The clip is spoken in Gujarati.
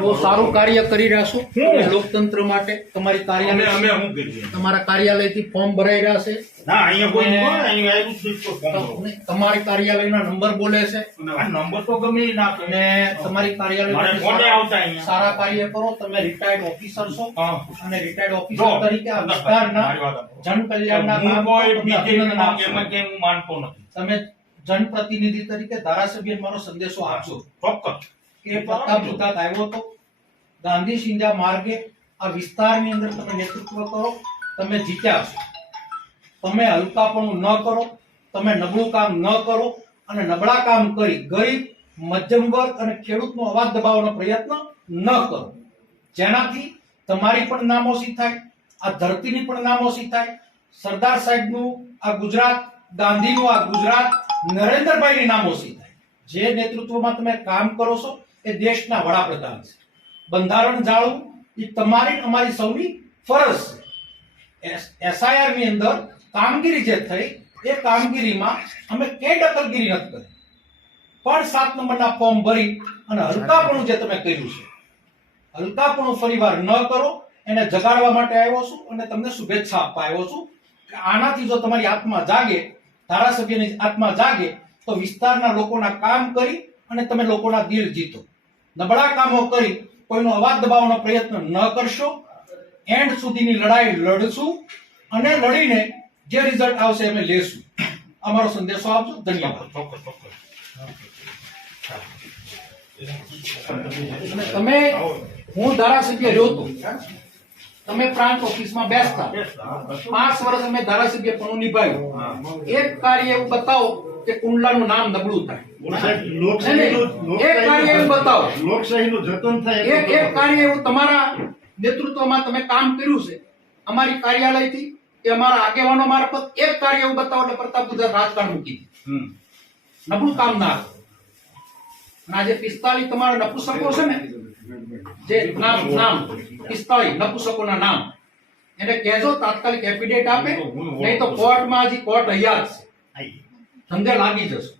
બહુ સારું કાર્ય કરી રહ્યા છો લોકતંત્ર માટે. તમારી કાર્યાલય તમારા કાર્યાલયથી ફોર્મ ભરાઈ રહ્યા છે. તમારી કાર્યાલયના નંબર બોલે છે. નંબર તો ગમે ના અને તમારી કાર્યાલય સારા કાર્ય કરો. તમે રિટાયર્ડ ઓફિસર છો અને રિટાયર્ડ ઓફિસર તરીકે આ વિસ્તારના જનકલ્યાણના કામ માનતો નથી. તમે જનપ્રતિનિધિ તરીકે ધારાસભ્ય મારો સંદેશો આપજો ચોક્કસ કે પ્રતાપ દુધાત આવ્યો હતો ગાંધી સિંધા માર્ગે આ વિસ્તારની અંદર તમે નેતૃત્વ કરો. તમે જીત્યા છો. તમે હલકાપણું ન કરો. તમે નબળું કામ ન કરો અને નબળા કામ કરી ગરીબ મધ્યમ વર્ગ અને ખેડૂતનો અવાજ દબાવવાનો પ્રયત્ન ન કરો, જેનાથી તમારી પણ નામોશી થાય, આ ધરતીની પણ નામોશી થાય. સરદાર સાહેબનું આ ગુજરાત, ગાંધીનું આ ગુજરાત, નરેન્દ્રભાઈની નામોશી થાય. જે નેતૃત્વમાં તમે કામ કરો છો એ દેશના વડાપ્રધાન છે. બંધારણ જાળવું એ તમારી અમારી સૌની ફરજ છે. એસઆઈઆર ની અંદર કામગીરી જે થઈ એ કામગીરીમાં અમે કઈ દખલગીરી નથી કરી, પણ 7 નંબરના ફોર્મ ભરી અને હલકાપણું જે તમે કર્યું છે, હલકાપણું ફરીવાર ન કરો. એને જગાડવા માટે આવ્યો છું અને તમને શુભેચ્છા આપવા આવ્યો છું કે આનાથી જો તમારી આત્મા જાગે, ધારાસભ્યની આત્મા જાગે, તો વિસ્તારના લોકોના કામ કરી અને તમે લોકોના દિલ જીતો. નબળા કામો કરી કોઈનો અવાજ દબાવવાનો પ્રયત્ન ન કરશો. એન્ડ સુધીની લડાઈ લડશું અને લડીને જે રિઝલ્ટ આવશે અમે લેશું. અમારો સંદેશો આપજો. ધન્યવાદ. અને તમે, હું ધારાસભ્ય રહ્યો હતો, તમે પ્રાંત ઓફિસમાં બેસતા 5 વર્ષ અમે ધારાસભ્ય પણ નિભાવ્યું. એક કાર્ય એવું બતાવો કે કુંડલાનું નામ નબળું થાય. એક કાર્ય એવું બતાવો, લોકશાહીનું જતન થાય. એક કાર્ય એવું તમારા નેતૃત્વમાં તમે કામ કર્યું છે અમારી કાર્યાલયથી કે અમારા આગેવાનો મારફત. એક કાર્ય એવું બતાવો એટલે પ્રતાપ દુધાત રાજકારણ મૂકી દે. નબળું કામ ના કરો. આજે 45 તમારા નપુસકો છે ને, જે નામ 45 નપુસકોના નામ, એને કહેજો તાત્કાલિક એફિડેવિટ આપે, નહીં તો કોર્ટમાં હજી કોર્ટ હયાત છે, ધંધે લાગી જશે.